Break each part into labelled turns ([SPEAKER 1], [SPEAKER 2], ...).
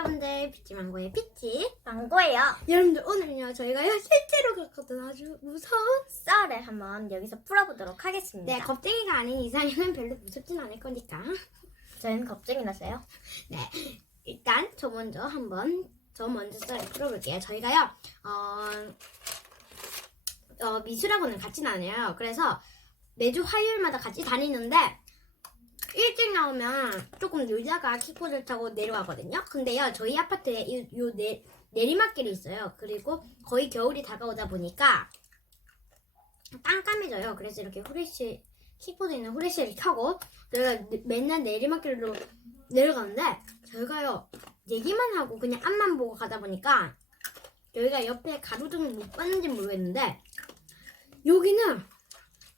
[SPEAKER 1] 여러분들 피치망고의 피치
[SPEAKER 2] 망고예요.
[SPEAKER 1] 여러분들 오늘은요 저희가요 실제로 겪었던 아주 무서운
[SPEAKER 2] 썰을 한번 여기서 풀어보도록 하겠습니다.
[SPEAKER 1] 네 겁쟁이가 아닌 이상형은 별로 무섭진 않을 거니까
[SPEAKER 2] 저희는 겁쟁이라서요.
[SPEAKER 1] 일단 저 먼저 한번 저 먼저 썰을 풀어볼게요 저희가요 어, 어 미술학원을 같이 다녀요 그래서 매주 화요일마다 같이 다니는데 일찍 나오면 조금 놀다가 킥보드를 타고 내려가거든요. 근데요, 저희 아파트에 이, 요 내, 내리막길이 있어요. 그리고 거의 겨울이 다가오다 보니까 깜깜해져요. 그래서 이렇게 후레쉬, 킥보드 있는 후레쉬를 켜고 저희가 내- 맨날 내리막길로 내려가는데 저희가요, 얘기만 하고 그냥 앞만 보고 가다 보니까 저희가 옆에 가로등을 못 봤는지 모르겠는데 여기는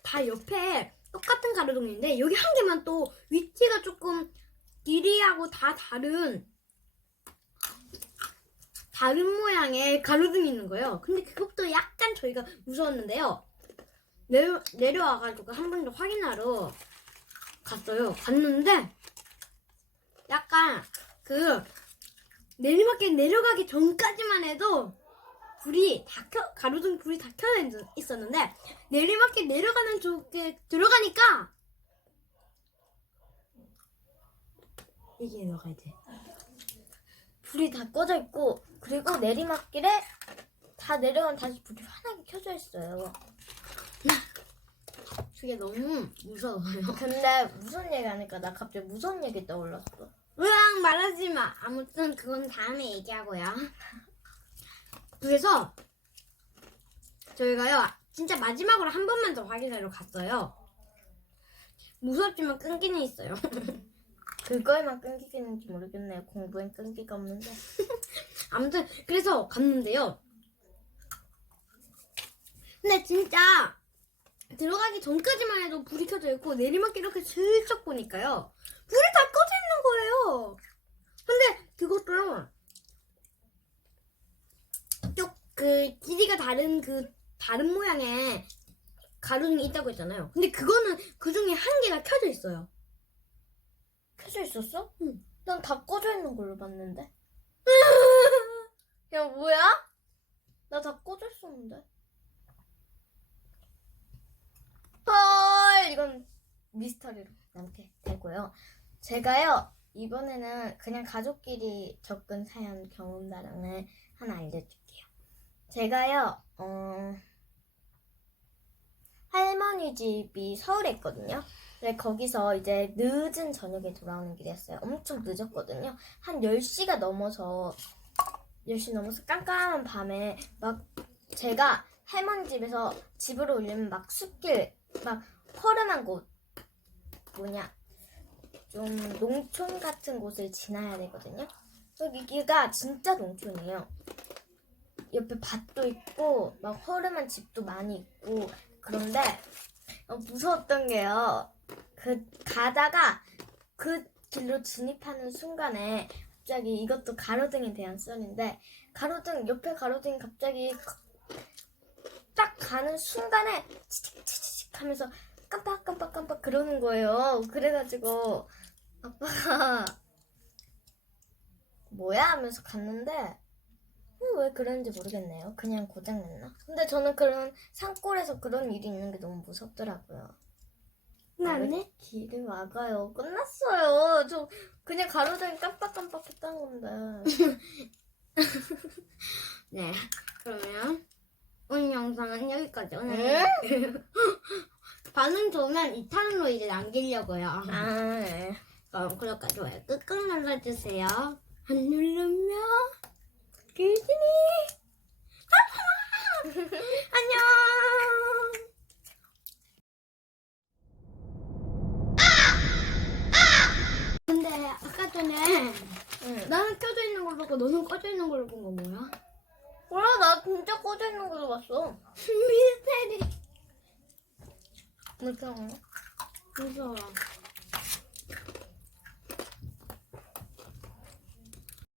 [SPEAKER 1] 다 옆에 똑같은 가로등인데 여기 한 개만 또 위치가 조금 길이하고 다 다른 다른 모양의 가로등이 있는 거예요. 근데 그것도 약간 저희가 무서웠는데요. 내려, 내려와가지고 한 번 더 확인하러 갔어요. 갔는데 약간 그 내리막길 내려가기 전까지만 해도 불이 다 켜, 가로등 불이 다 켜져 있- 있었는데 내리막길 내려가는 쪽에 들어가니까 이게 너가 이제
[SPEAKER 2] 불이 다 꺼져 있고 그리고 내리막길에 다 내려가면 다시 불이 환하게 켜져 있어요.
[SPEAKER 1] 그게 너무 무서워요.
[SPEAKER 2] 근데 무슨 얘기 하니까 나 갑자기 무서운 얘기 떠올랐어.
[SPEAKER 1] 으앙 말하지 마. 아무튼 그건 다음에 얘기하고요. 그래서 저희가요 진짜 마지막으로 한 번만 더 확인하러 갔어요. 무섭지만 끈기는 있어요.
[SPEAKER 2] 그거에만 끊기겠는지 모르겠네요. 공부엔 끈기가 없는데.
[SPEAKER 1] 아무튼 그래서 갔는데요. 근데 진짜 들어가기 전까지만 해도 불이 켜져 있고 내리막길 이렇게 슬쩍 보니까요. 불이 다 꺼져 있는 거예요. 근데 그것도 쪽 그 길이가 다른 그 다른 모양의 가루등이 있다고 했잖아요. 근데 그거는 그 중에 한 개가 켜져 있어요.
[SPEAKER 2] 켜져 있었어?
[SPEAKER 1] 응.
[SPEAKER 2] 난 다 꺼져 있는 걸로 봤는데. 야, 뭐야? 나 다 꺼져 있었는데. 헐, 이건 미스터리로 남게 되고요. 제가요, 이번에는 그냥 가족끼리 겪은 사연 경험담을 하나 알려줄게요. 제가요, 어, 할머니 집이 서울에 있거든요. 네, 거기서 이제 늦은 저녁에 돌아오는 길이었어요. 엄청 늦었거든요. 한 10시가 넘어서 10시 넘어서 깜깜한 밤에 막 제가 할머니 집에서 집으로 오려면 막 숲길 막 허름한 곳 뭐냐 좀 농촌 같은 곳을 지나야 되거든요. 여기가 진짜 농촌이에요. 옆에 밭도 있고 막 허름한 집도 많이 있고 그런데 어, 무서웠던 게요. 그 가다가 그 길로 진입하는 순간에 갑자기 이것도 가로등에 대한 썰인데 가로등 옆에 가로등이 갑자기 딱 가는 순간에 치직치직 하면서 깜빡깜빡깜빡 그러는 거예요. 그래가지고 아빠가 뭐야 하면서 갔는데 어, 왜 그런지 모르겠네요. 그냥 고장냈나? 근데 저는 그런 산골에서 그런 일이 있는 게 너무 무섭더라고요.
[SPEAKER 1] 나네?
[SPEAKER 2] 길이 막아요. 끝났어요. 저 그냥 가로등이 깜빡깜빡 했다는 건데.
[SPEAKER 1] 네. 그러면 오늘 영상은 여기까지. 오늘
[SPEAKER 2] 응?
[SPEAKER 1] 반응 좋으면 2탄으로 이제 남기려고요.
[SPEAKER 2] 아, 네.
[SPEAKER 1] 그럼 구독과 좋아요 꾹꾹 눌러주세요. 안 누르면 길진이 안녕. 근데 아까 전에
[SPEAKER 2] 응.
[SPEAKER 1] 나는 켜져 있는 걸로 보고 너는 꺼져 있는 걸로 본거 뭐야?
[SPEAKER 2] 몰라, 나 진짜 꺼져 있는 걸로 봤어.
[SPEAKER 1] 미스테리.
[SPEAKER 2] 무서워.
[SPEAKER 1] 무서워.